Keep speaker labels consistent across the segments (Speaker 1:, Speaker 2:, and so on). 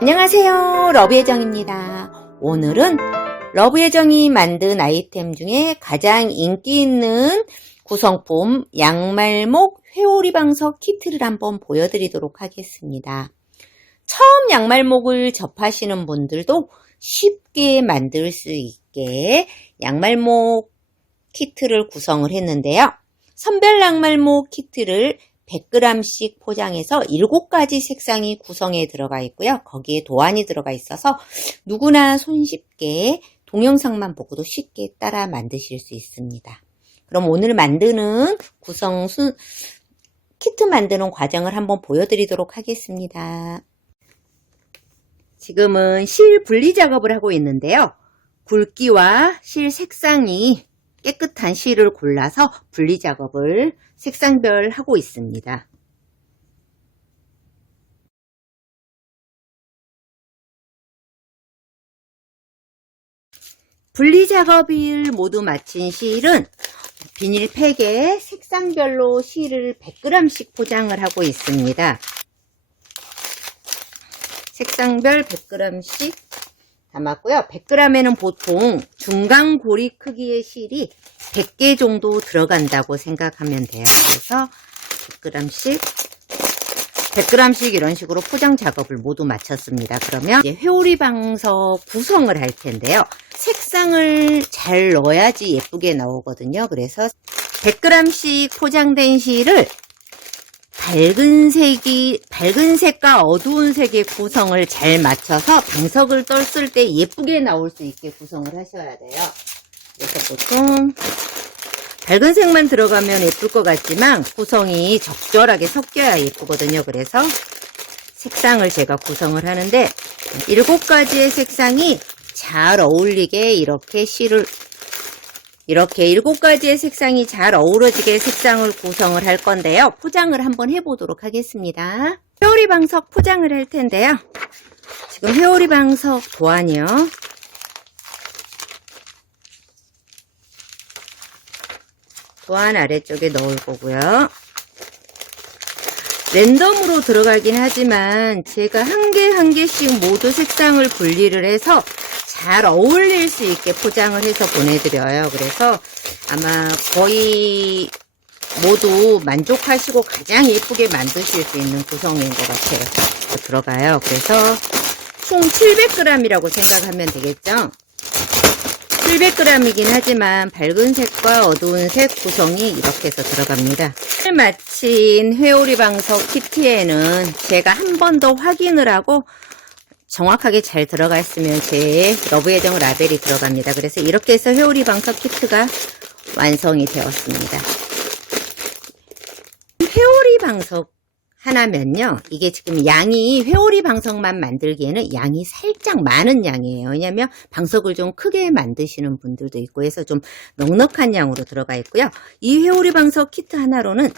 Speaker 1: 안녕하세요. 러브예정입니다. 오늘은 러브예정이 만든 아이템 중에 가장 인기 있는 구성품 양말목 회오리 방석 키트를 한번 보여드리도록 하겠습니다. 처음 양말목을 접하시는 분들도 쉽게 만들 수 있게 양말목 키트를 구성을 했는데요. 선별 양말목 키트를 100g씩 포장해서 7가지 색상이 구성에 들어가 있고요. 거기에 도안이 들어가 있어서 누구나 손쉽게 동영상만 보고도 쉽게 따라 만드실 수 있습니다. 그럼 오늘 만드는 구성 순, 키트 만드는 과정을 한번 보여드리도록 하겠습니다. 지금은 실 분리 작업을 하고 있는데요. 굵기와 실 색상이 깨끗한 실을 골라서 분리 작업을 색상별 하고 있습니다. 분리 작업을 모두 마친 실은 비닐팩에 색상별로 실을 100g씩 포장을 하고 있습니다. 색상별 100g씩 담았고요. 100g에는 보통 중간 고리 크기의 실이 100개 정도 들어간다고 생각하면 돼요. 그래서 100g씩 100g씩 이런 식으로 포장 작업을 모두 마쳤습니다. 그러면 이제 회오리 방석 구성을 할 텐데요. 색상을 잘 넣어야지 예쁘게 나오거든요. 그래서 100g씩 포장된 실을 밝은 색이 밝은 색과 어두운 색의 구성을 잘 맞춰서 방석을 떴을 때 예쁘게 나올 수 있게 구성을 하셔야 돼요. 그래서 보통 밝은 색만 들어가면 예쁠 것 같지만 구성이 적절하게 섞여야 예쁘거든요. 그래서 색상을 제가 구성을 하는데 일곱 가지의 색상이 잘 어울리게 이렇게 실을 이렇게 일곱 가지의 색상이 잘 어우러지게 색상을 구성을 할 건데요. 포장을 한번 해보도록 하겠습니다. 회오리 방석 포장을 할 텐데요. 지금 회오리 방석 도안이요. 도안 아래쪽에 넣을 거고요. 랜덤으로 들어가긴 하지만 제가 한 개한 개씩 모두 색상을 분리를 해서 잘 어울릴 수 있게 포장을 해서 보내드려요. 그래서 아마 거의 모두 만족하시고 가장 예쁘게 만드실 수 있는 구성인 것 같아요. 들어가요. 그래서 총 700g이라고 생각하면 되겠죠. 700g이긴 하지만 밝은 색과 어두운 색 구성이 이렇게 해서 들어갑니다. 마친 회오리 방석 키트에는 제가 한 번 더 확인을 하고 정확하게 잘 들어가 있으면 제 러브 예정 라벨이 들어갑니다. 그래서 이렇게 해서 회오리 방석 키트가 완성이 되었습니다. 회오리 방석 하나면요. 이게 지금 양이 회오리 방석만 만들기에는 양이 살짝 많은 양이에요. 왜냐면 방석을 좀 크게 만드시는 분들도 있고 해서 좀 넉넉한 양으로 들어가 있고요. 이 회오리 방석 키트 하나로는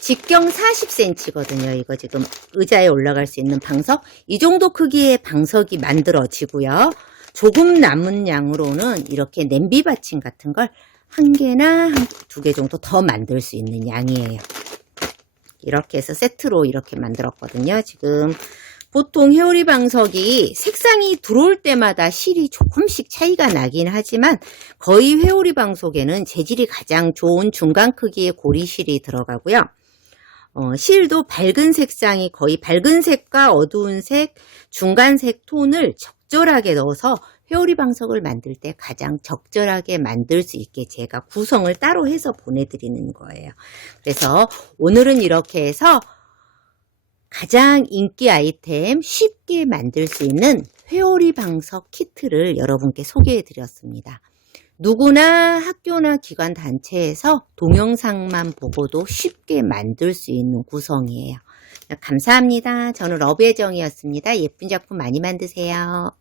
Speaker 1: 직경 40cm거든요. 이거 지금 의자에 올라갈 수 있는 방석. 이 정도 크기의 방석이 만들어지고요. 조금 남은 양으로는 이렇게 냄비 받침 같은 걸 한 개나 두 개 정도 더 만들 수 있는 양이에요. 이렇게 해서 세트로 이렇게 만들었거든요. 지금 보통 회오리 방석이 색상이 들어올 때마다 실이 조금씩 차이가 나긴 하지만 거의 회오리 방석에는 재질이 가장 좋은 중간 크기의 고리실이 들어가고요. 어, 실도 밝은 색상이 거의 밝은 색과 어두운 색, 중간색 톤을 적절하게 넣어서 회오리 방석을 만들 때 가장 적절하게 만들 수 있게 제가 구성을 따로 해서 보내드리는 거예요. 그래서 오늘은 이렇게 해서 가장 인기 아이템 쉽게 만들 수 있는 회오리 방석 키트를 여러분께 소개해 드렸습니다. 누구나 학교나 기관 단체에서 동영상만 보고도 쉽게 만들 수 있는 구성이에요. 감사합니다. 저는 러브의 정이었습니다. 예쁜 작품 많이 만드세요.